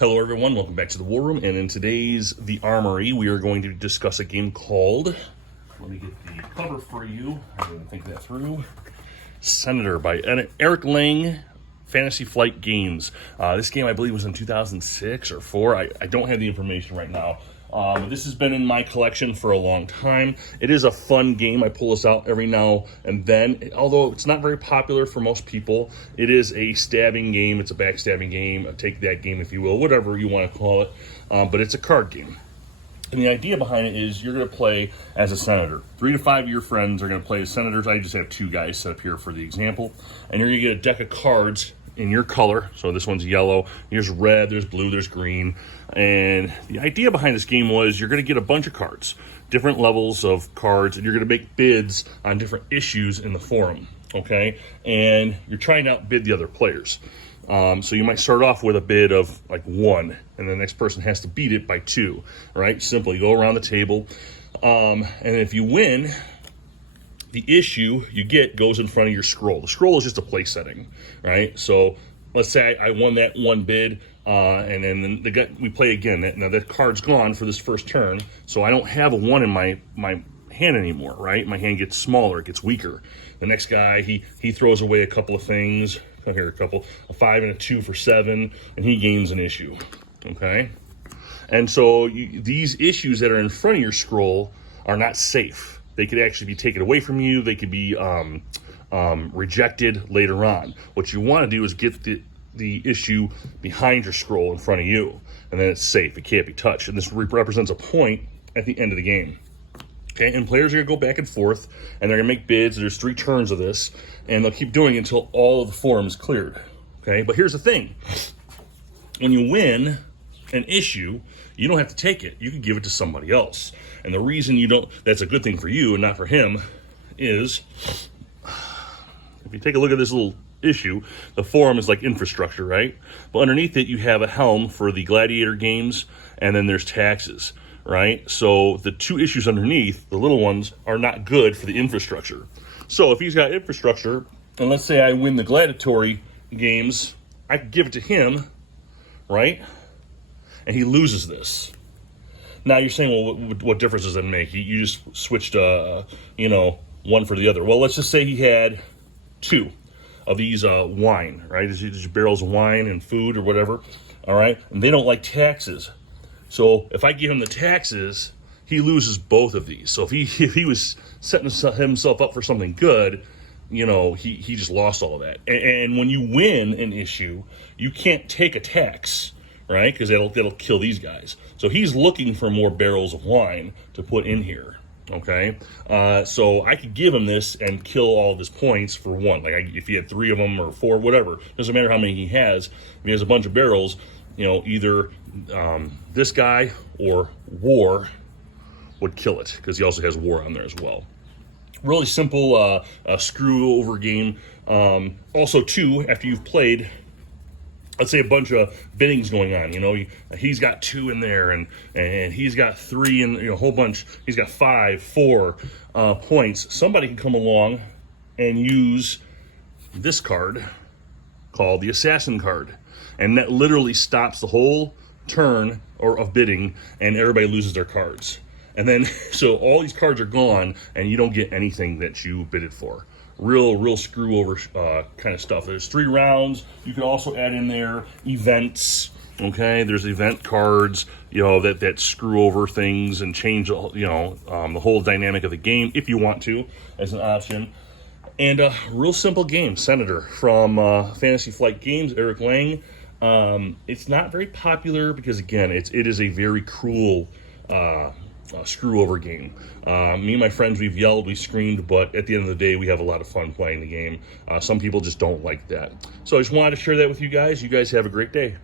Hello everyone, welcome back to the War Room, and in today's The Armory, we are going to discuss a game called, let me get the cover for you, I didn't think that through, Senator by Eric Lang, Fantasy Flight Games. This game I believe was in 2006 or 4, I don't have the information right now. This has been in my collection for a long time. It is a fun game. I pull this out every now and then. Although it's not very popular for most people, it is a stabbing game. It's a backstabbing game. Take that game if you will, whatever you want to call it. But it's a card game. And the idea behind it is you're going to play as a senator. 3 to 5 of your friends are going to play as senators. I just have 2 guys set up here for the example. And you're going to get a deck of cards in your color. So this one's yellow, here's red, there's blue, there's green. And the idea behind this game was you're going to get a bunch of cards, different levels of cards, and you're going to make bids on different issues in the forum, okay? And you're trying to outbid the other players. So you might start off with a bid of like 1, and the next person has to beat it by 2, right? Simply go around the table. And if you win, the issue you get goes in front of your scroll. The scroll is just a place setting, right? So let's say I won that 1 bid, and then we play again. Now that card's gone for this first turn, so I don't have a 1 in my hand anymore, right? My hand gets smaller, it gets weaker. The next guy, he throws away a couple of things. Come here, a 5 and a 2 for 7, and he gains an issue, okay? And so these issues that are in front of your scroll are not safe. They could actually be taken away from you. They could be rejected later on. What you want to do is get the issue behind your scroll in front of you, and then it's safe. It can't be touched. And this represents a point at the end of the game. Okay, and players are going to go back and forth, and they're going to make bids. There's 3 turns of this, and they'll keep doing it until all of the forum is cleared. Okay, but here's the thing. When you win an issue, you don't have to take it. You can give it to somebody else. And the reason you don't, that's a good thing for you and not for him, is if you take a look at this little issue, the forum is like infrastructure, right? But underneath it, you have a helm for the gladiator games, and then there's taxes, right? So the 2 issues underneath, the little ones, are not good for the infrastructure. So if he's got infrastructure, and let's say I win the gladiatory games, I could give it to him, right? And he loses this. Now you're saying, well, what difference does that make? You just switched, one for the other. Well, let's just say he had 2 of these wine, right? These barrels of wine and food or whatever, all right? And they don't like taxes. So if I give him the taxes, he loses both of these. So if he was setting himself up for something good, he just lost all of that. And when you win an issue, you can't take a tax, right? Because that'll kill these guys. So he's looking for more barrels of wine to put in here, okay? So I could give him this and kill all of his points for 1. Like if he had 3 of them or 4, whatever. Doesn't matter how many he has. If he has a bunch of barrels, either this guy or war would kill it, because he also has war on there as well. Really simple screw over game. Also, too, after you've played, let's say a bunch of biddings going on, he's got 2 in there, and he's got 3 in, a whole bunch, he's got 5, 4 points. Somebody can come along and use this card called the assassin card, and that literally stops the whole turn of bidding, and everybody loses their cards. And then, so all these cards are gone, and you don't get anything that you bidded for. Real screw over kind of stuff. There's 3 rounds. You can also add in there events. Okay, there's event cards, that screw over things and change, the whole dynamic of the game if you want to, as an option. And a real simple game, Senator, from Fantasy Flight Games, Eric Lang. It's not very popular because, again, it is a very cruel screw over game. Me and my friends, we've yelled, we screamed, but at the end of the day, we have a lot of fun playing the game. Some people just don't like that. So I just wanted to share that with you guys. You guys have a great day.